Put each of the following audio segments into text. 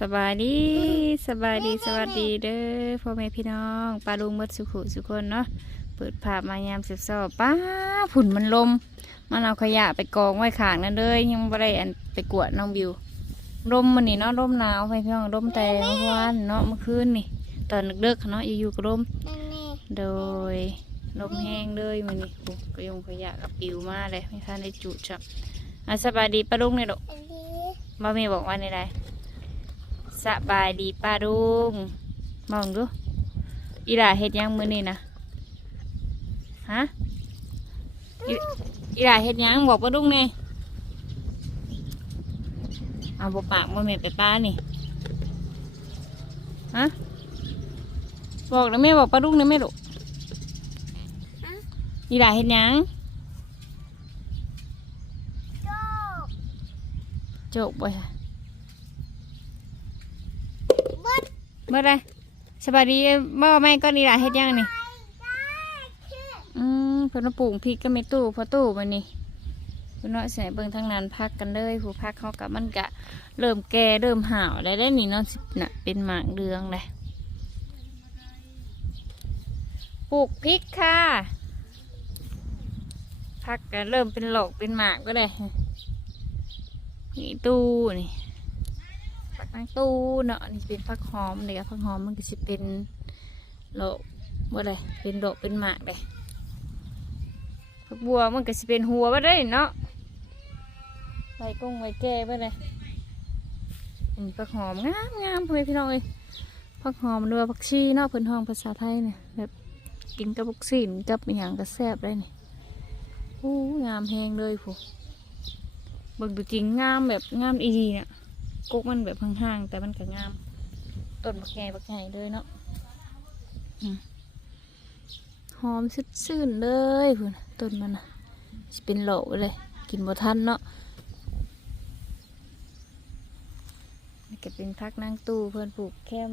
สบายดีสบายดีสวัสดีเด้อพ่อแม่พี่น้องปลาลุงเมดสุขุสุคนเนาะเปิดภาพมายามสิบสอบป้าผุ่นมันลมมันเอาขยะไปกองไว้ข้างนั่นเลยยังไม่ได้อันไปกวดน้องบิวลมมันนี่เนาะลมหนาวไปพี่น้องลมแต่เมื่อวานเนาะเมื่อคืนนี่ ตอนดึกๆเนาะอยู่ๆก็ลมโดยลมแห้งเลยมันนี่โอ้ก็ยงขยะกับปิวมาเลยไม่ทันได้จุดจับอะสบายดีป้าลุงเนี่ยดอกบ่มีบอกว่าในใด สบายดีป้าลุงมองดูอีหล่าเฮ็ดหยังมื้อนี้นะฮะอีอีหล่าเฮ็ดหยังบอกป้าลุงแน่เอาบ่ปากบ่แม่นไปป้านี่ฮะบอกแล้วแม่บอกป้าลุงนะแม่ลูกอีหล่าเฮ็ดหยังโจกบ่ค่ะ เมื่อไรสบายดีบ่แม่ก็อีหล่าเฮ็ดหยังนี่อืมเพิ่นมาปลูกพริกก็ไม่ตู้พอตู้มานี่เพิ่นว่าสิให้เบิ่งทางนั้นพักกันเลยผู้พักเขากับมันกะ เริ่มแก่เริ่มห่าวแล้วได้นี่เนาะสิน่ะเป็นหมากเรืองเลยปลูกพริกค่ะพักก็เริ่มเป็นหลอกเป็นหมากก็ได้นี่ตู้นี่ พักนั่งตู้เนาะนี่เป็นพักหอมเด็กพักหอมมันก็จะเป็นหลอกว่าไรเป็นดอกเป็นหมากเลยพักบัวมันก็จะเป็นหัวว่ได้เนาะใบกุ้งใบแก้ว่าไรอืมพักหอมงามงามพ่อแม่พี่น้องเอ้ยพักหอมด้วยพักชีเนาะเพิ่นห้องภาษาไทยเนี่ยแบบกินกับพักซีนกับอย่างก็แซ่บได้นี่โอ้งามแหงเลยผู้เบิ่งดูจริงงามแบบงามอีดีเนี่ย กุ๊กมันแบบห่างๆแต่มันก็งาม ต้นบักใหญ่บักใหญ่เลยเนาะหอมซื่นเลยพุ่นต้นมันนะเป็นโหลเลย กินบ่ทันเนาะนี่ก็เป็นพักนั่งตู้เพื่อนปลูกแคม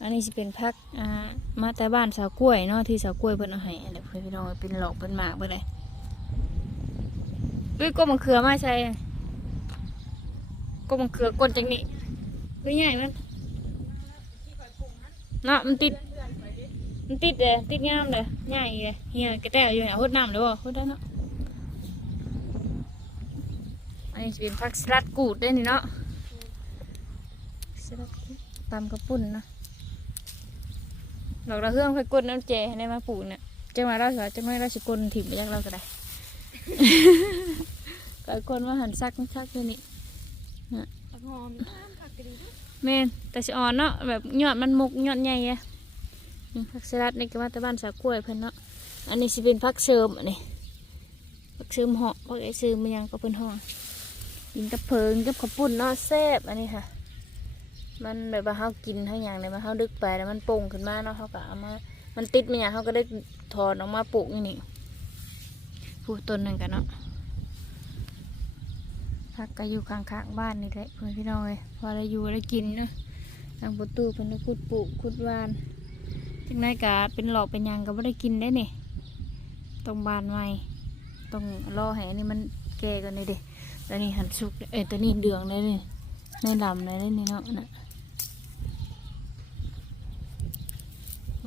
อันนี้สิเป็นพักอ่ามาแต่บ้านสาวกล้วยเนาะที่สาวกล้วยเพิ่นเอาให้อันเดี๋ยวเพื่อนพี่น้องเป็นหลอกเป็นหมากไปเลยอุ้ยก็มันเขือมาใช่ ก็มันเขือกลจังนี่อุ้ยใหญ่มันเนาะมันติด มันติดเลยติดงามเลยใหญ่เลยเฮียกระแตอยู่เนี่ยหดน้ำเลยบ่หดได้เนาะอันนี้จะเป็นผักสลัดกูดได้นี่เนาะสลัดกูดตำกระปุ่นนะดอกระเฮืองค่อยกดน้ำเจได้มาปลูกเนี่ยจังหวะเราสิว่าจังหวะเราสิกลถิ่มไปยักเราก็ได้ ก็คนว่าหันซักมันซักเลยนี่ หอมน้ำผักกระดิ่งแม่นแต่สิอ่อนเนาะแบบยอดมันมุกยอดใหญ่อะนี่ผักสลัดนี่ก็มาแต่บ้านสากล้วยเพิ่นเนาะอันนี้สิเป็นผักเสริมอันนี้ผักเสริมเหาะผักไอเสริมมันยังก็เพิ่นห้องกินกับเพิงกับข้าวปุ้นเนาะแซ่บอันนี้ค่ะ มันแบบว่าเฮากินเฮาอย่างเลยมาเฮาดึกไปแล้วมันโป่งขึ้นมาเนาะเฮาก็เอามามันติดมันอย่างเฮาก็ได้ถอนออกมาปลูกนี่นี่ปลูกต้นหนึงกันเนาะ พักก็อยู่ข้างๆบ้านนี่แหละเพื่อนพี่น้องเลยพอได้อยู่ได้กินเนาะทางประตูเพิ่นขุดปลูกขุดวานจังไดกะเป็นหลอกเป็นยังก็ไม่ได้กินได้นี่ต้องบานใหม่ต้องรอให้อันนี้มันแก่ก่อนเลยเดิตอนนี้หันสุกเอ้ตอนนี้เดืองเลยนี่ในดำเลยนี่เนาะน่ะ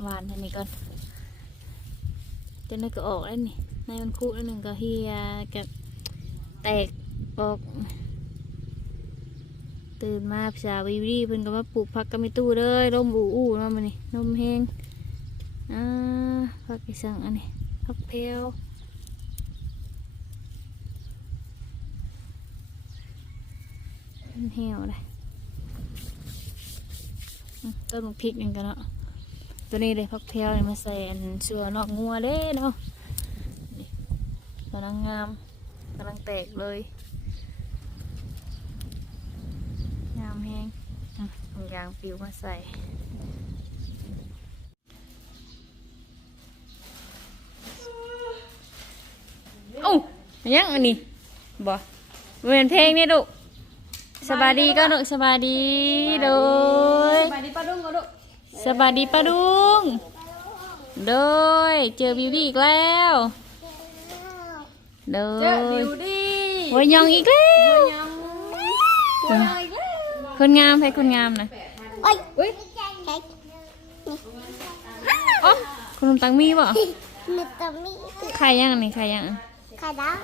หวานอันนี้ก่อนจนได้ก็ออกแล้วนี่ในมันคุแล้วหนึ่งก็เฮียกับแตก ออก ตื่นมาพี่สาววิวดีเพิ่นก็มาปลูกผักกะมิตู้เลยลมอูอูเนาะมันนี่ลมแห้งอ่าผักอีสังอันนี้ผักเพลวเหี่ยวเลยต้นพริกนี่กันเนาะตัวนี้เลยผักเพลวนี่มาใส่อันชัวนอกงัวเด้เนาะกำลังงามกำลังแตกเลย งามแห้งอะเอา ยางปิวมาใส่โอ้ยังอันนี้บ่เหมือนเพลงนี่ดุสบายดีก็ดุสบายดีโดยไปดิป้าดุ้งก็ดุสบายดีป้าดุงโดยเจอบิวดี้อีกแล้วโดเจอยบิวดี้โอ้ยยองอีกแล้ว คนงามให้คนงามนะโอ้ยอุ้ยอ๋อคุณลุงตังมีบ่มีตะมีใครยังนี่ใครยังกระดาษ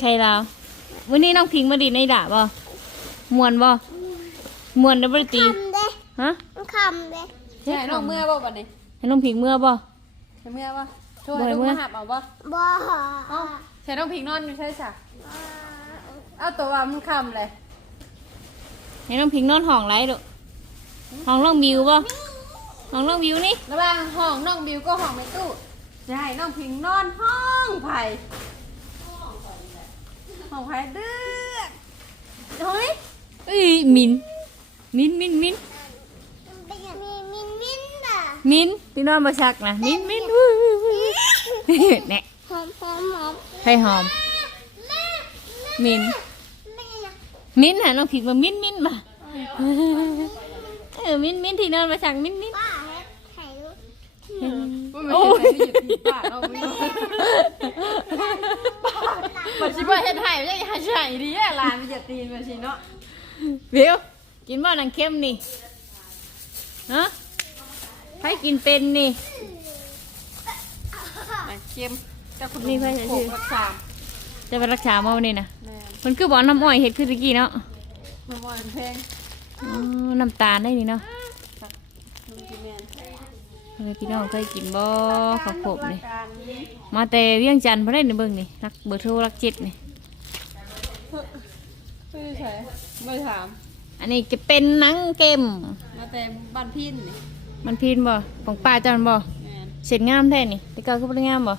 ใครลาววันนี้น้องพิงมาดีในด่าบ่มวนบ่มวนดับเบิลตีคำเด้ฮะคำเด้ใช่น้องเมื่อบ่บัดนี้ให้น้องพิงเมื่อบ่ใช่เมื่อบ่ช่วยบ่ให้ลูกเมื่อมาหับเอาบ่บ่เอ้าใช่น้องพิงนอนอยู่ใช่จ้ะเอาตัวว่ามันคำเลย ให้น้องพิงนอนห้องไรลูกห้องน้องบิวบ่ห้องน้องบิวนี่ระหว่างห้องน้องบิวก็ห้องไม่ตู้จะให้น้องพิงนอนห้องไผ่ห้องไผ่เดือดเฮ้ยเอ้ยมิน มินมินมินมีมินมินน่ะมินพี่นอนมาชักนะมินมินอุ้ยอุ้ยอุ้ยแน่หอมหอมหอมใครหอมแม่มินแม่น่ะ มินหาน้องพิงมามินมินมาเออมินมินที่นอนมาชักมินมินป้าให้ถ่ายรูปโอ้ยหยุดผิดปากเราไม่รู้บัดชิบ่เฮ็ดให้ยังหาใช่ดีแหละลานมันจะตีนมาชิเนาะบิวกินบ่หนังเข้มนี่ฮะใครกินเป็นนี่มันเค็มแต่คุณนี่เพื่อนจะโขชื่กอรักษาจะไปรักษามาวันนี้นะแม่มันคือบ่อน้ำอ้อยเห็ดคือตะกี้เนาะมันว่ามันแพงอ๋อน้ำตาลได้นี่เนาะลุงกินแมนเออพี่น้องเคยกินบ่ข้าวโพดนี่การมาแต่เวียงจันทร์พอได้ในเบิ่งนี่รักเบอร์โทรรักจิตนี่คือใช่ไม่ถาม อันนี้จะเป็นหนังเกมมาแต่บ้านพินนี่มันพินบ่ของป้าเจันบ่แมนเสร็จงามแท้นี่แต่เก่าก็บ่ได้งามบ่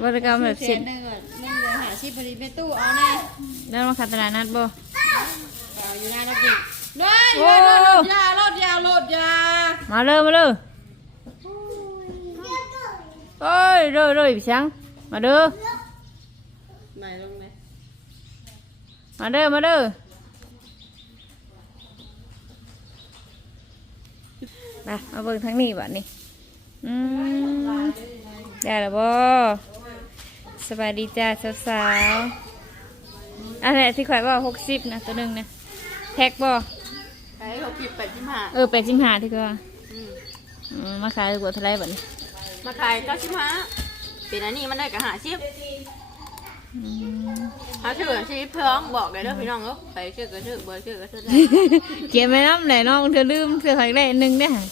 บ่ได้งามแบบเสีเสร็ยจ หนึ่งอะนึ่งเดือนหาชีพพอดีไปตู้เอาแน่แล้วมาขัดตลาดนัดบ่เอาอยู่หน้าระเบียบด้วยโอ้รถยารถยารถยามาเลยมาเลยเอ้ยเด้อเด้อพี่ช้างมาเด้อไหนลงไหนมาเด้อมาเด้อมามาเบิ่งทางนี้บัดนี้อืมได้แล้วบ่ สบายดีจ้าสาวๆอะไรที่ข่อยว่าหกสิบนะตัวหนึ่งนะแพ็กบ่ไอ้เขาปิดแปดที่ห้าเออแปดสิบห้าที่ก็ว่าอืมอืมมาขายกว่าเท่าไรบัดนี้มาขายเก้าสิบห้าเป็นอันนี้มันได้กับหาชีพอืมหาชื่อชีพเพื่อนบอกเลยเด้อพี่น้องเอ้ไปชื่อก็ชื่อเบอร์ชื่อก็ชื่อได้เขียนไว้น้ำไหนน้องเธอลืมเธอขายได้อันหนึ่งได้อหั่น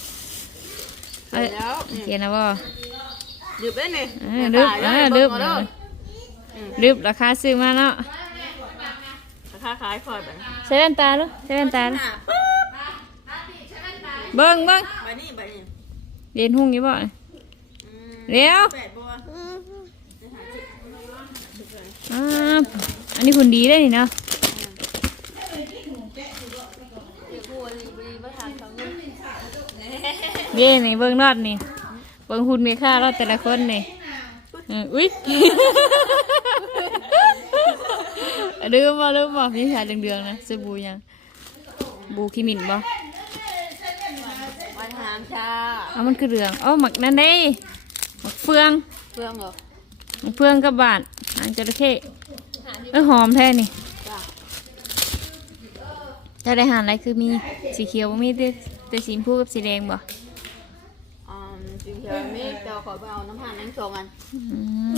ไปแล้วเขียนนะบ่หยุดได้นี่เออดึบเออดึบ เด้อดึบราคาซื้อมาเนาะราคาขายคอยแบบใช้แว่นตาลูกใช้แว่นตาลูกเบิ้งเบิ้งใบนี้ใบนี้เรียนหุ่งอยู่บ่เร็วแปดบัวอืมอ่าอันนี้คุณดีได้นี่เนาะบัวรีบรีบทานเขาเงินเด้นี่เบิ้งรอดนี่เบิ้งหุ่นมีค่ารอดแต่ละคนนี่ เอออุ้ยลืมบ่ลืมบ่พี่ชายเดืองๆนะซื้อบูยังบูขี้หมิ่นบ่วันหามชาเอามันคือเรืองเอ้าหมักนั่นเด้หมักเฟืองเพื่องเหรอหมักเฟืองกับบาทหางจระเข้เอ้ยหอมแท้นี่จ้าจะได้หารอะไรคือมีสีเขียวบ่มีแต่แต่สีชมพูกับสีแดงบ่อืมจริงๆ มีเจ้าขอไปเอาน้ำผ่านยังสองอันอืม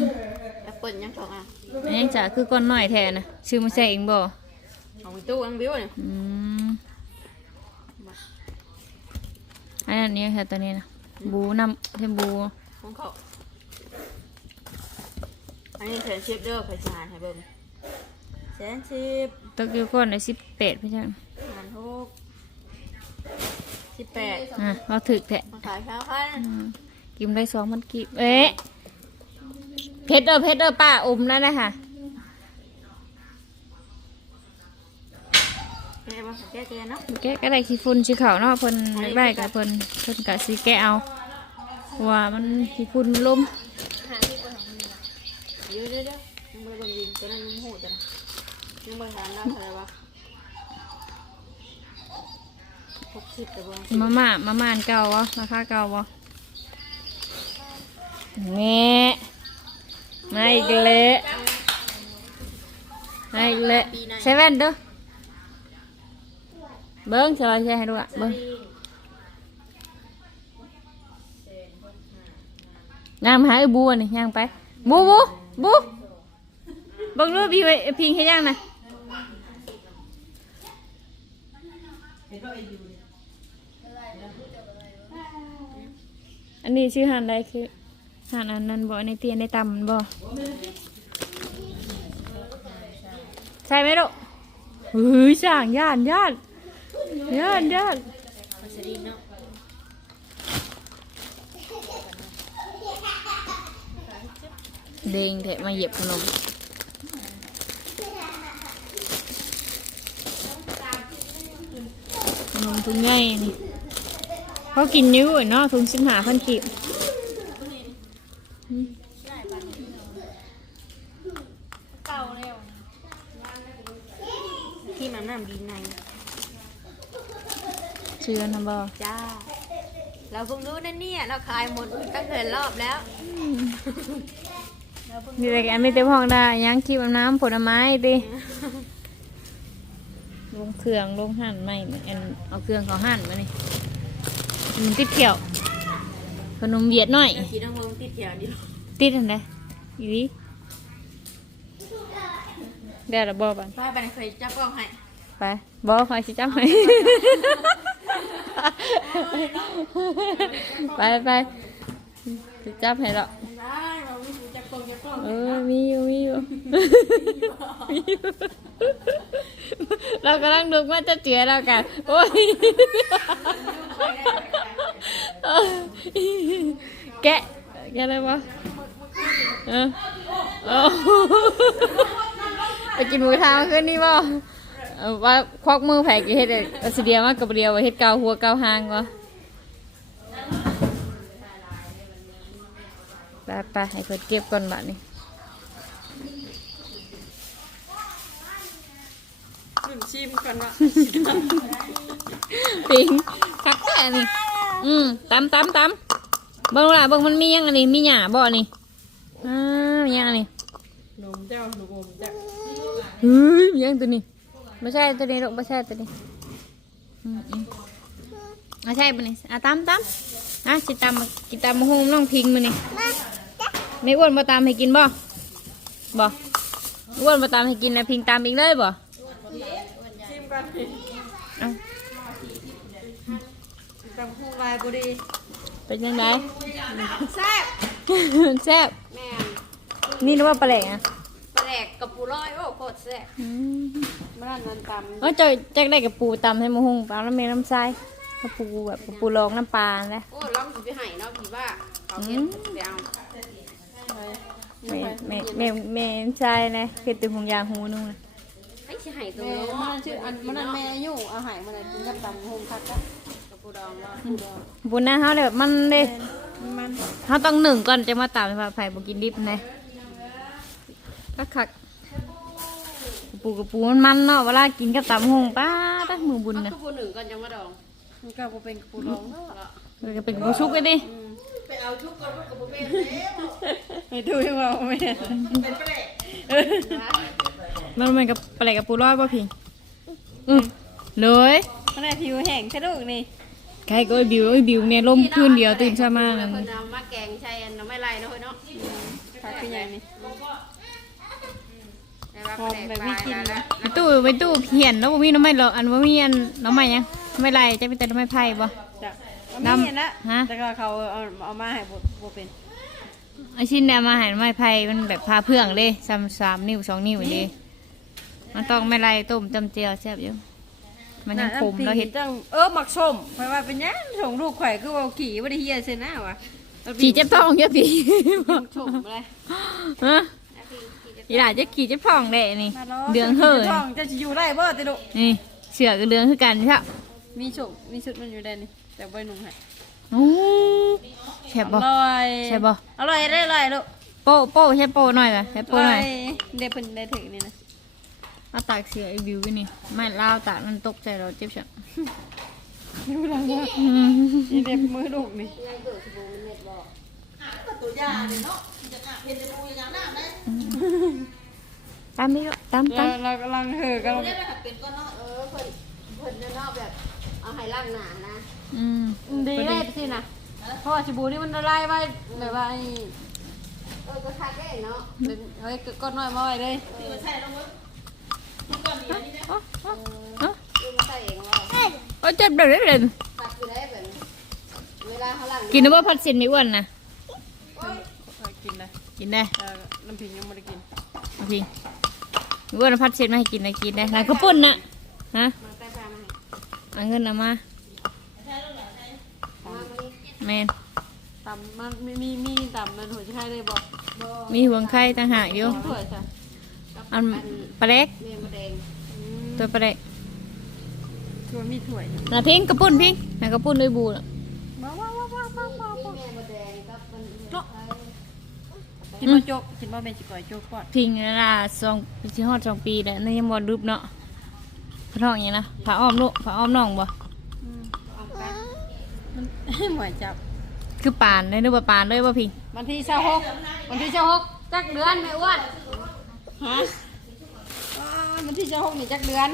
แอปเปิ้ลยังสองอันอันนี้จะคือก้อนน้อยแท้นะซื้อมาใส่เองบ่เอาไปตู้อันบิ้วเนี่ยอืมอันนี้ค่ะตัวนี้นะบูน้ำเทมบูของเขาอันนี้แสนชิปเด้อใครจะหารให้เบิ่งแสนชิปตกอยู่ก้อนได้สิบแปดพี่จังหารหกสิบแปดอะเราถึกแท้มาขายข้าวพัน อืม กินได้สองมันกิบเอ๊ะเพชรเด้อเพชรเด้อป้าอมแล้วนะคะแกมาแก้แกเนาะแกะก็ได้ขี้ฝุ่นสีขาวเนาะเพิ่นอยากได้กับเพิ่นเพิ่นกะสีแกะเอาเพราะว่ามันขี้ฝุ่นลมเดี๋ยวเดี๋ยวเดี๋ยวยังไม่ได้เบิ่งยิงตัวนั้นยังหูจังยังไม่ทานได้อะไรวะหกสิบแต่เบิ่งมาม่ามาม่าอันเก่าวะราคาเก่าวะ แง่มาอีกแล้วมาอีกแล้วใส่แว่นด้อเบิ้งจะลยแช่ให้ดูอะเบิ้งย่างหาไอ้บัวนี่ย่างไปบูบูบูเบิ้งรูปพี่ไว้พิงให้ย่างนะอันนี้ชื่อหันใดคือ หันอันนั้นบ่ในเตียนในตำมันบ่ใช่ไหมลูกเฮ้ยช่างย่านย่านย่านย่านเด้งเถอะมาเหยียบขนมขนมถุงใหญ่นี่เขากินเยอะเนาะถุงสิบห้าพันกีบ ที่มันน้ำดีในเชื่อนะบ่จ้า เราเพิ่งรู้นะเนี่ยเราขายหมดตั้งแต่รอบแล้วมีแต่แกไม่เต็มห้องได้ยังคีบน้ำผลไม้ดิลงเครื่องลงหั่นไม่อันเอาเครื่องเขาหั่นมานี่มันติดเขียว ขนมเวียดหน่อยสีน้ำมันติดเขียวนี่ติดอันใดอีหลีเดี๋ยวเราบอกกันป้าบันเคยจับกล้องให้ไปบอกคอยสิจับให้ไปไปสิจับให้แล้วได้เราไม่ถูกจับกล้องจับกล้อง เออมีอยู่มีอยู่มีอยู่เรากำลังดูว่าจะเจือเรากันโอ้ยแกะแกะอะไรวะเออเอาไปกินหมูกระทะมาขึ้นนี่บ่เออว่าควักมือไผ่กี่เฮ็ดเอ้ยเอาสิเดียวมากกับเดียวไว้เฮ็ดเกาหัวเกาหางวะ ไปไปให้เพิ่นเก็บก่อนบัดนี้ดื่มชิมก่อนว่าปิงคักแต่นี่อืมตำตำตำเบิ่งล่ะเบิ่งมันมีหยังอันนี้มีหญ้าบ่อันนี้อ้าวมีหยังอันนี้นมเจ้าหนูอมเจ้าเฮ้ยมีหยังตัวนี้ไม่ใช่ตัวนี้หรอกไม่ใช่ตัวนี้อืมอืมไม่ใช่ปะนี่อะตำตำ อะสิตำมากินตำมะฮุงน้องพิงมานี่ไม่อ้วนมาตำให้กินบ่บ่อ้วนมาตำให้กินนะพิงตำอีกเลยบ่ชิมก่อนเอ้าจำคู่ลายบุรีเป็นยังไงแซ่บแซ่บแม่นี่นึกว่าปลาแหลกอะปลาแหลกกับปูร้อยโอ้โคตรแซ่บอืมมันนั่นนันตำเออเจอแจ็คได้กับปูตำให้มะฮุงปลาแล้วเมน้ำทราย กับปูแบบกับปูรองน้ำปลาแหละโอ้ร้องสิไปให้เนาะพี่ว่าเขาเห็นเดี๋ยวแม่แม่แม่แม่น้ำทรายนะคือตึงหงยางหูนุ่งนะไอ้สิให้ตัวแม่เนาะมันชื่ออันมันนั่นแม่อายู่อาหารมันกินกับตำโฮมคักก็กับปูดองว่าปูดองบุญนะเขาเลยแบบมันเด้มันเขาต้องหนึ่งก่อนจะมาตำให้ปลาไผ่บกินดิบนะก็คักกับปูกับปูมันมันเนาะเวลากินกับตำหงป้าตั้งมือบุญเอานะคือปูหนึ่งก่อนจังมาดอง มันก็บ่เป็นปูดองเนาะเลยก็เป็นปูชุกเลยดิไม่ดูให้ว่าแม่มันเหมือนกับปลาไหลกับปูรอดป่ะพิงอืมเลยมันได้ผิวแห้งแค่ลูกนี่ใครก็ไอ้บิวไอ้บิวเนี่ยล่มคืนเดียวตื่นเช้ามาแล้นั่วนเพิ่นเอามาแกงใช่อันน้ำไม่ไรเนาะเฮ้ยเนาะคักเป็นใหญ่นี่แต่ว่าปลาแหลกปลาแล้วนะไปตู้ไปตู้เหียนแล้วบ่มีน้ำไม่หรอกอันว่ามีอันน้ำไม่ยัง ไม่ไรจะเป็นแต่น้ำไม่ไผ่บ่ จ้ะน้ำน้ำนี่นะฮะ แต่ก็เขาเอาเอามาให้บ่บ่เป็นไอชิ้นเนี่ยมาใหาน้ำไม่ไผ่มันแบบพาเพื่องเลยสามสามนิ้วสองนิ้วอย่างนี้มันต้องไม่ไรต้มจำเจียวแซ่บอยู่มันยังขมแล้วเห็ดจังเออหมักส้มเพราะว่าเป็นหยังส่งลูกไข่คือว่าขี่บ่ได้เฮียเส้นหน้าวะขี่เจ็บท้องเยอะพี่ชมเลยฮะอีหล่าจะขี่เจ็บท้องได้นี่ มาล้อเดืองเห่อท้องจะสิอยู่ได้บ่ติลูกนี่เสือกับเรืองคือกันใช่ปะมี ชมมีชุดมันอยู่ได้นี่แต่บ่ได้นุ่งให้โอ้แซ่บอบ่ร่อยใช่บ่อร่อยได้อร่อยลูกโป้โป้ใช่โป้หน่อยป่ะใช่โป้หน่อยเดี๋ยวเพิ่นได้ถึงนี่นะเอาตากเสือไอ้บิวกันนี่ไม่เล่าวตากมันตกใจเราเจ็บฉันดูหลังว่าอืมนี่เด็บมือลูกนี่ตามนี่ลูกตามตามเราเรากำลังเห่อกำลังเออเพิ่น พิ่นเนาะแบบเอา ให้ล่างหนานะอืมดีได้สินะเพราะว่าชิบูนี่มันละลายไว้แบบว่าไอ้เออก็คักได้เนาะเฮ้ยก้อนน้อยมาไว้เลยอ๋ออ๋ออ๋อคือมาใส่เองว่าโอ้ยเจ็บเดี๋ยวเดี๋ยวเดี๋ยวคักอยู่ได้แบบนี้เวลาเขาล่างกินนะว่าพัดเส้นไม่อ้วนนะกินเลยกินได้น้ำพริกยังไม่ได้กินเอาพี่ไม่อ้วนเอาพัดเส้นมาให้กินนะกินได้นายข้าวปุ้นนะฮะ เอาเงินเอามามามานี่แมนต่ำมันมีมีมีต่ำมันหัวจะให้ได้บอกมีห่วงไข่ต่างหากอยู่ถ้วยจ้ะอันปลาเล็กเมนมะแดงตัวปลาเล็กคือมีถ้วยนะพิงกระปุ้นพิงนะกระปุ้นด้วยบูน่ะว้าวว้าวว้าวว้าวว้าวมีแม่มะแดงกับมันกินมาโจกกินมาเป็นจิก๋อยโจกก่อนพิงเวลาสองปีที่ฮอดสองปีแล้วนี่ยังบอลรูปเนาะ พระท้องอย่างนี้นะผาอ้อมลูกผาอ้อมน้องบ่มันหมวยจับ คือปานได้หรือว่าปานเลยว่าพิงวันที่เช้าหกวันที่เช้าหกจักเดือนไม่อ้วนฮะอ่าวันที่เช้าหกนี่จักเดือน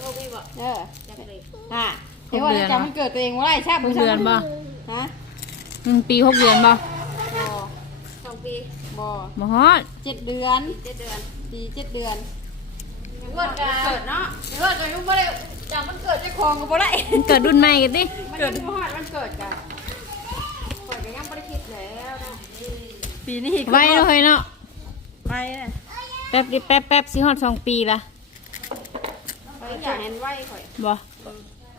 โลกไม่บอกเออจักเลยอะเดี๋ยวว่าจะจำมันเกิดตัวเองว่าไรใช่หกเดือนบ่ฮะหนึ่งปีหกเดือนบ่บอสองปีบอบ่ฮอดเจ็ดเดือนเจ็ดเดือนปีเจ็ดเดือน เกิดกันเกิดเนาะเกิดกันยังไม่ได้จำมันเกิดเจ้าของก็บ่ได้มันเกิดรุ่นใหม่กันดิมันเกิดที่หอดมันเกิดกันเปิดกันยังไม่ได้คิดแล้วเนาะปีนี้ไว้เลยเนาะไปเลยแป๊บดิแป๊บแป๊บสิฮอดสองปีละไปอยากเห็นไหวข่อยบ่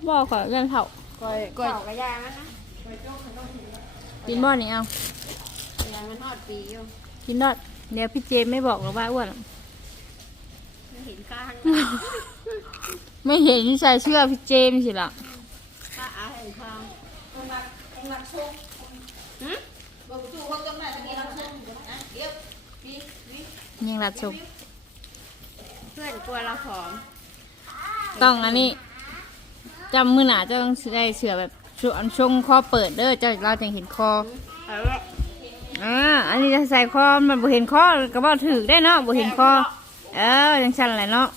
บ่ขอเรื่องเท่าก่อยก่ก่ออยยกับยามันนะกินบ่นี่เอายามันทอดปีอยู่กินนอดเดี๋ยวพี่เจมไม่บอกหรอกว่าอ้วนหรอกไม่ เห็นข้างไม่เห็นใส่เชื่อพี่เจมสิล่ะข้าอาเห็นข้างยังรัดสุกเพื่อนกลัวเราผอมต้องอันนี้จำมือหนาเจะต้องได้เสือแบบชวช่วงคอเปิดเด้อเจ้าเราจะเห็นคออ่าอันนี้จะใส่คอมันบ่เห็นคอก็บ่ถือได้เนาะบ่เห็นคอ เออจังซั่นแหละเนาะ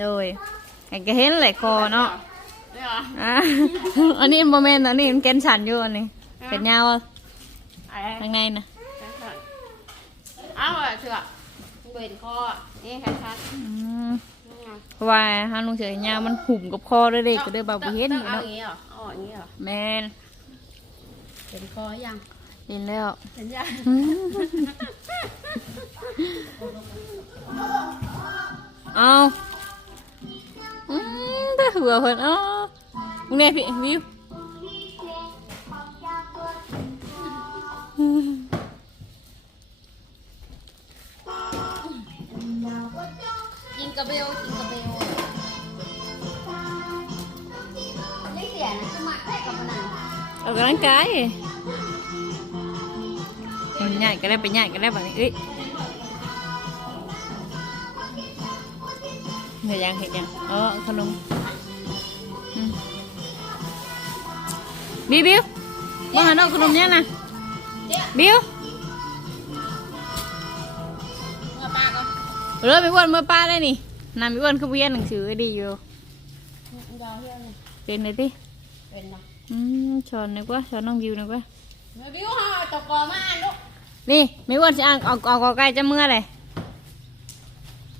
โดยให้ก็เห็นแหละคอเนาะนี่เหรออ่าอันนี้โมเมนต์อันนี้มันแกนสันอยู่อันนี้เป็นยาวอะอะไรข้างในนะอ้าวเสือเห็นคอนี่ใครชัดอืมเพราะว่าฮาลุงเสือยาวมันหุ่มกับคอเลยเด็กก็เลยบาบุเห็นต้องเอาเนาะอย่างนี้เหรอเอาอย่างนี้เหรอแมนเห็นคอยังเห็นแล้วเห็นยังอืม เอาอืมได้หัวเพิ่นอ๋อมึงเนี่ยพี่วิวกินกระเบลกินกระเบลนี่เสียนะคือมาแค่กับมันนั่นออกกำลังกายมันใหญ่ก็ได้ไปใหญ่ก็ได้แบบนี้เอ้ย เห็นยังเห็นยังเออขนมอืมบิวบิวมาหาน้องขนมยังนะบิวเริ่มไปอ้วนเมื่อป้าได้นี่นำไปอ้วนคือเวียนหนังสือดีอยู่ยาวเท่านี้เป็นเลยดิเป็นเนาะอืมชอนนึกว่าชอนน้องบิวนึกว่าเมื่อวิวฮะตกกอมาอ่านลูกนี่ไม่อ้วนสิอ่างออกออกออกไกลจะเมื่อเลย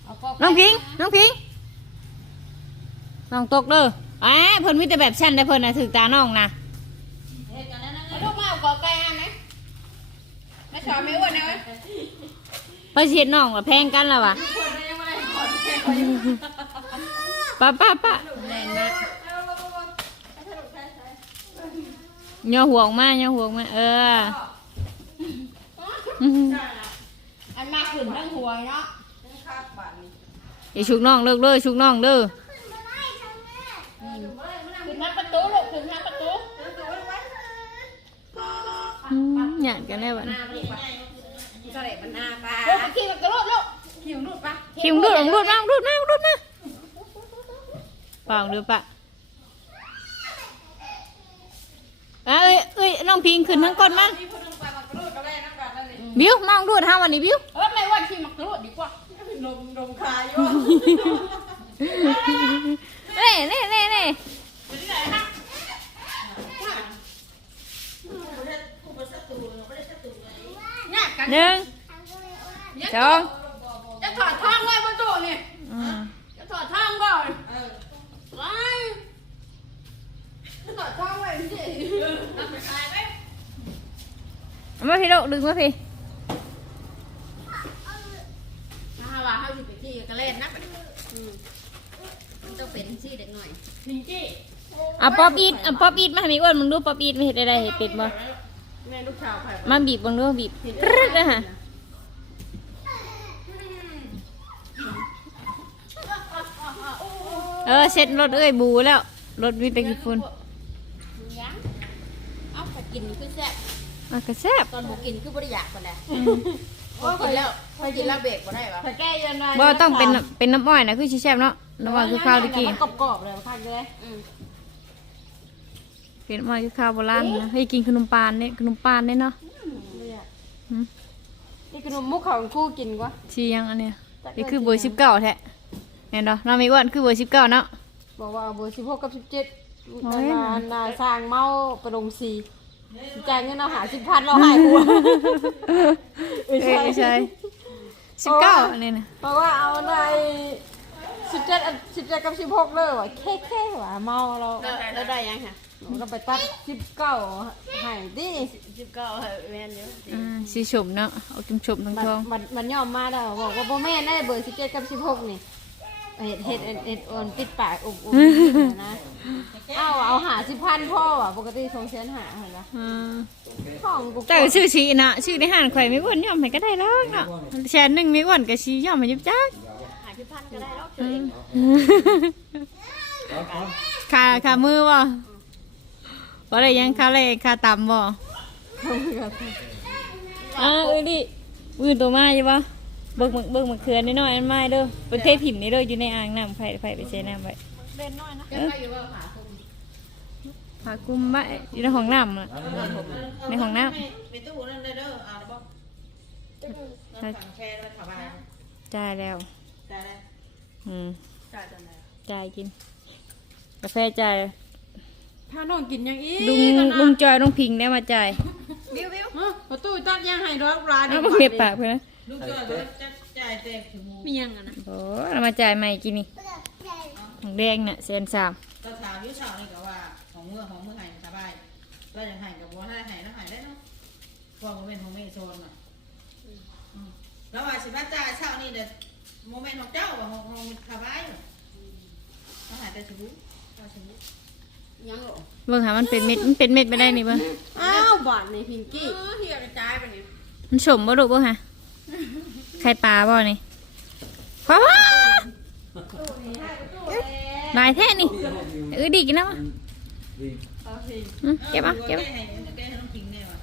เอากอน้องพิงน้องพิง น้องตกเด้ออ่าเพิ่นมีแต่แบบชั้นได้เพิ่นน่ะถือตาน้องนะเฮ็ดกันนั่นนั่นลูกมาเอากอไก่อ่านไหมไม่ชอบไม่อ้วนนะเว้ยเพิ่นสิเฮ็ดน้องว่าแพงกันแล้ววะป้าป้าป้าแรงมากย่อหัวออกมาย่อหัวออกมาเอออืมอันมากขึ้นทั้งหัวเนาะอย่าชุกน้องเลิกเด้อชุกน้องเด้อ ถึงทางประตูลูกถึงทางประตู อืม หยาดกันได้วะหน้าลูกปะก็เลยมันหน้าปลาลูกขี่มันกระโดดลูกขี่มันดูดปะคิมดูดดูดมาดูดมาดูดมาเปล่าหรือปะอะเอ้ยเอ้ยน้องพิงขึ้นทั้งก้นมันบิวมาดูดห้าวันนี้บิวเออไม่ว่าขี่มันกระโดดดีกว่านมนมคายอยู่เเน่เน่เน่เน่ เนี่ยกัน หนึ่งสองจะถอดท่องไว้บนตู้นี่อืมจะถอดท่องก่อนเออไว้จะถอดท่องไว้สิทำไปขายไหมเอามาพี่ลูกดึงมาพี่ถ้าว่าเขาสิไปที่กระเล่นนะอืมมันต้องเป็นซี่เด็กหน่อยพิงกี้เอาป๊อปอีทเอาป๊อปอีทมาให้มีอ้วนมึงดูป๊อปอีทไม่เห็นอะไรเห็นเป็ดบ่ แม่ลูกสาวใครมาบีบมึงดูบีบปรึ๊ดเลยฮะเออเซ็ตรถเอ้ยบูแล้วรถมีแต่กี่ฝุ่นยังเอาไปกินคือแซ่บอะก็แซ่บตอนบุกินคือบริยากคนแหละโอ้ยกินแล้วพอกินแล้วเบรกบ่ได้ปะถ้าแก้ยันไงบ่ต้องเป็นเป็นน้ำอ้อยนะคือชิแซ่บเนาะน้ำอ้อยคือข้าวตะกี้กรอบกรอบๆเลยข้างเลยอืม เป็นน้ำอ้อยคือข้าวโบราณนะให้กินขนมปานเนี่ยขนมปานเนี่ยเนาะหืมนี่ขนมมุกของคู่กินกว่าชียังอันเนี้ยนี่คือเบอร์สิบเก้าแท้เห็นเนาะน้ำมีอ้วนคือเบอร์สิบเก้าเนาะบอกว่าเบอร์สิบหกกับสิบเจ็ดโอ้ยนานาสร้างเมาประดงสีจ่ายเงินเราหาสิบพันเราหายหัวเอ้ยไม่ใช่สิบเก้าอันนี้นะเพราะว่าเอาในสิบเจ็ดสิบเจ็ดกับสิบหกเลยว่ะแค่แค่ว่ะเมาเราแล้วได้ยังค่ะ เราไปตัดสิบเก้าใหายดิสิบเก้าแม่นเยอะอ่าสีชมเนาะเอาจุ่มชมทั้งมันทองมันมันยอมมาแล้วบอกว่าโบแม่นได้เบอร์สิบเจ็ดกับสิบหกนี่เห็ดเห็ดเห็ดเห็ดอ่อนปิดปากอุบอุบนะเอาเอาหาสิบพันพ่อว่ะปกติสองแสนหาเห็นปะอ่าของกูแต่ก็ชื่อชีนะชื่อในห้างข่อยไม่อ้วนยอมให้ก็ได้แล้วเนาะแชนหนึ่งไม่อ้วนก็ชียอมให้ยุบจักหาสิบพันก็ได้แล้วขาขามือบ่ บ่ได้ยังขาเลยขาต่ำบ่อ่าเอ้ยดิมือตัวมาอยู่บ่เบิ่งเบิ่งมะเขือนิดหน่อยๆอันไม้เด้อเป็นเทถิ่มนี่เด้ออยู่ในอ่างน้ำไผ่ไผ่ไปใช้น้ำไว้เล่นน้อยนะยังไงอยู่ว่าหาคนผากุ้มไว้อยู่ในห้องน้ำน่ะในห้องน้ไปตู้นั่นเลยเด้ออ่าแล้วบอกเงินฝั่งแชร์แล้วถามอะไรำจ่ายแล้วได้แล้วอืมจ่ายจำได้จ่ายกิน กาแฟจ่าย พาน้องกินยังอีลุงลุงจอยลุงพิงได้มาจ่ายวิววิวฮะประตูตัดยังให้ดอกร้านเอามาเมียปากเพื่อนนะลูกจอยว่าจะจ่ายแต่ถึงโมงมียังอะนะโอ้เรามาจ่ายใหม่กินนี่ของแดงน่ะแสนสามก็ถามยุ่เช้านี่ก็ว่าของเมื่อของเมื่อหายสบายก็ยังหายกับบัวถ้าหายแล้วหายได้เนาะพอโมเมนต์ของเมย์โซนอะแล้วว่าสิบ้าจ่ายเช้านี่เดี๋ยวโมเมนต์ของเจ้าว่าของของสบายต้องหายแต่ชิบุชิบุ ยังหรอเบิ่งหามันเป็นเม็ดมันเป็นเม็ดไปได้นี่เบิ่งอ้าวบาทในพิงกี้เฮียกระจายไปนี่มันสมบ่ลูกเบิ่งหาไข่ปลาบ่นี่ว้าวลายแท้นี่เออดีกินแล้วอะอืมเก็บอะเก็บแก้อะให้แก้ให้น้องพิงแน่ว่ะ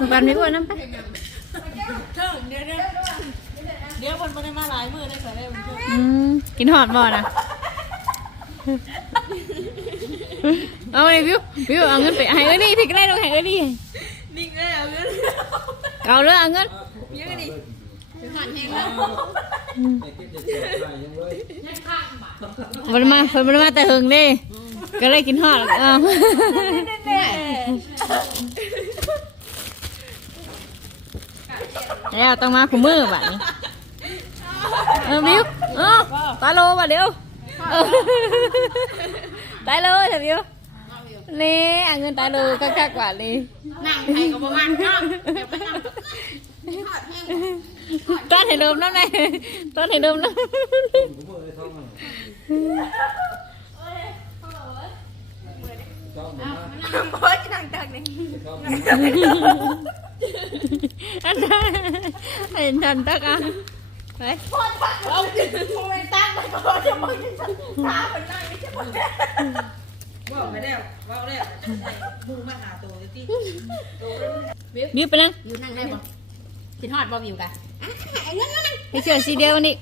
มึงปันไม่อ้วนน้ำไปเดี๋ยวเดี๋ยวเดี๋ยวมันไม่ได้มาหลายมือได้ใส่ได้มันอืมกินหอดบ่นะ เอาเลยวิววิวเอาเงินไปให้เอ้ยนี่พี่ก็ได้ลงให้เอ้ยนี่นิ่งแล้วเงินเอาเลยเอาเงินเยอะดิหันแห้งแล้วมันมาเพิ่นมันมาแต่หึงเด้ก็เลยกินหอดเอาแล้วต้องมาคู่มือบัดนี้เออวิวเออตาโลบัดเดียว เออตาโลใช่วิวนี่เอาเงินตาโลก็คักกว่านี่นั่งไทยกับประมาณเนาะเดี๋ยวไปนั่งต้นให้เดิมน้ำเลยต้นให้เดิมน้ำโอ้ยนั่งตักนี่อันนั้นเห็นฉันตักอะ ไปเราจะโมเมนตั้งมันก็จะมึงจะตาคนนั่งไม่ใช่หมดแล้วว่าไปแล้วว่าแล้วจะใส่บูมาหาตัวที่วิวไปนั่งอยู่นั่งได้บ่กินฮอดบ่วิวกันไอ้เงินนั่นนั่งไปเชื่อสีเดียวนี่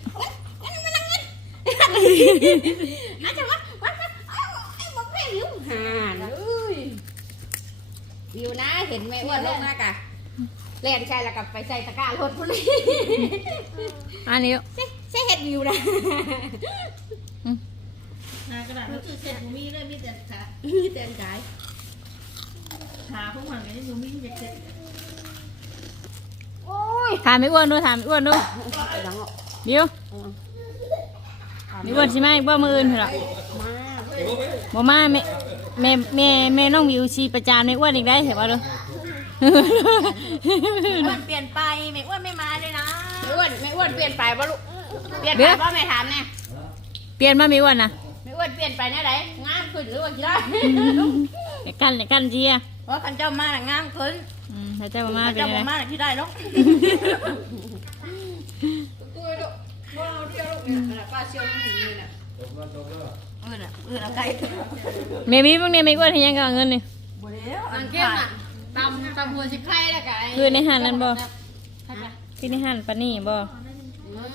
อาจจะว่าว่าเอาไอ้บ่แพ้วิวห่านเอ้ยวิวนะเห็นแม่อ้วนลงนะกะ เล่นใช่แล้วกับไปใส่ตะกร้ารถพุ่นเลยอันนี้ใช่ใช่เห็ดวิวนะหากระดาษเขาชื่อเสร็จบ่มีเลยมีแต่ขาเต้นกายขาพวกมันก็ยังบ่มีเด็กเสร็จโอ้ยถามไม่อ้วนดูถามไม่อ้วนดูดังออกเดี๋ยวไม่อ้วนใช่ไหมบ่มืออื่นเหรอมาบ่มาแม่แม่แม่แม่น้องวิวชีประจานไม่อ้วนอีกได้เห็นป่ะดู อ้วนเปลี่ยนไปไม่อ้วนไม่มาเลยนะไม่อ้วนไม่อ้วนเปลี่ยนไปบ่ลูกเปลี่ยนไปบ่แม่ถามแน่เปลี่ยนมาไม่อ้วนนะไม่อ้วนเปลี่ยนไปแน่ไหนงามขึ้นหรือว่ากี่ได้เดี๋ยวกันเดี๋ยวกันเจียเพราะคันเจ้ามาน่ะงามขึ้นอืมถ้าเจ้าบ่มาเป็นเจ้าไงบ่มาน่ะที่ได้หรอกตัวลูกบ่เอาเที่ยวลูกเนี่ยป้าเชี่ยวน้ำหินนี่น่ะเออน่ะเออน่ะไกลแม่มีพวกนี้ไม่อ้วนให้ยังก็เอาเงินนี่บ่แล้วอันเก็บน่ะ ตำตำหัวสิไข่แล้วก็ไอ้คือในห้างนั้นบ่ คือในห้างปานนี่บ่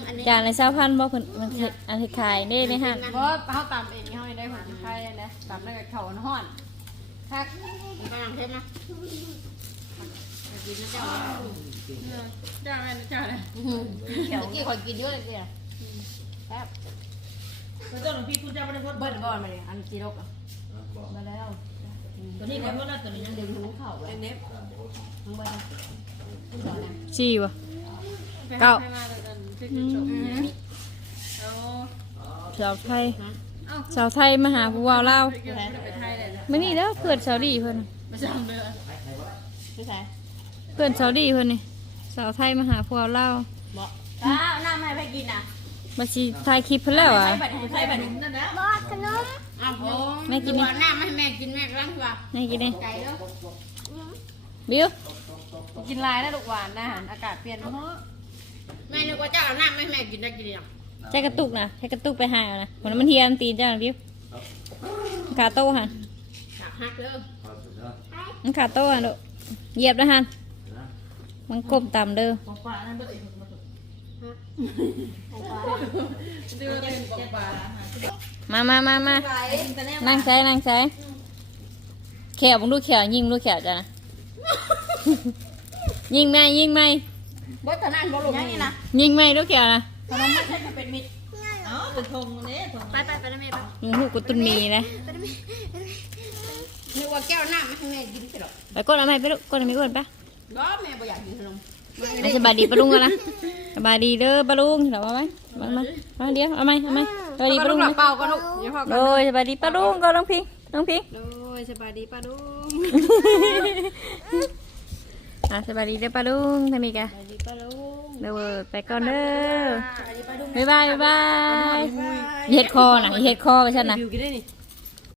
อันนี้จานละเช้าพันบ่เพิ่นมันเฮ็ดอันเฮ็ดขายได้ในห้างเพราะเขาตำเองเขาไม่ได้หัวสิไข่นะตำแล้วก็เขาห้อนคักมันกำลังเทปนะกินนะเจ้าจ้าแม่นะจ้าเลยเขียวกี่คนกินเยอะเลยเนี่ยแป๊บพระเจ้าหลวงพี่คุณเจ้าบ่ได้พดเบิ้ลบอลมาเลยอันจีรกอะมาแล้ว ตัวนี้ก็พดแล้วตัวนี้ยังดึงหัวเข่าไว้เน็บมึงไปชี้บ่เก้าสาวไทยสาวไทยมาหาผู้ว่าลาวมื้อนี้เด้อเพื่อนสาวดีเพิ่นน่ะพี่ชายเพื่อนสาวดีเพิ่นนี่สาวไทยมาหาผู้ว่าลาวบอกอ้าวน้ำให้ไปกินอะมาสิถ่ายคลิปเพิ่นแล้วอะใส่บัตรใส่บัตรนั่นนะบอสขนม อ้าวแม่กินไหมน้ำให้แม่กินแม่กำลังว่าให้กินเด้ไก่แล้วบิวกินลายนะลูกหวานนะอากาศเปลี่ยนเพราะแม่นึกว่าเจ้าเอาน้ำให้แม่กินได้กินยังใช้กระตุกนะใช้กระตุกไปหาเอานะวันนั้นมันเทียนตีนจ้าบิวมันขาโต้หันขาหักเลยมันขาโต้หันลูกเหยียบแล้วหันมันก้มต่ำเด้อ มาถูกดูเต็มของป่ามามามามาไก่แต่แน่นั่งใช้นั่งใช้แขวมึงดูแขวยิงมึงดูแขวจ้ะนะยิงไหมยิงไหมบดขนาดบอลลูนนี่นะยิงไหมดูแขวนะขนมไม่ใช่เป็นมิตรเอ้าเป็นธงนี่ธงไปไปไปแล้วแม่ไปมึงหูกุตุนมีนะนึกว่าแก้วน้ำไม่ให้แม่กินสิหรอกไปกดอะไรไปลูกกดอะไรไม่อ้วนปะก็แม่บ่อยากกินขนม เอาสบายดีปะลุงกันนะสบายดีเด้อปะลุงเดี๋ยวมาไหมมามามาเดี๋ยวเอาไหมเอาไหมสบายดีปะลุงหลันะบเป่าก็ลูกอย่าพ่อโดยสบายดีปะลุงก็น้องพิงน้องพิงโดยสบายดีป้าดุงอะสบายดีเด้อปะลุงทำอีกอะสบายดีป้าดุงเดี๋ยวไปก่อนเด้อสบายดีป้าดุงบ๊ายบายบ๊ายบายเฮ็ดคอน่ะเฮ็ดคอไปฉันน่ะอยู่กินได้นี่เ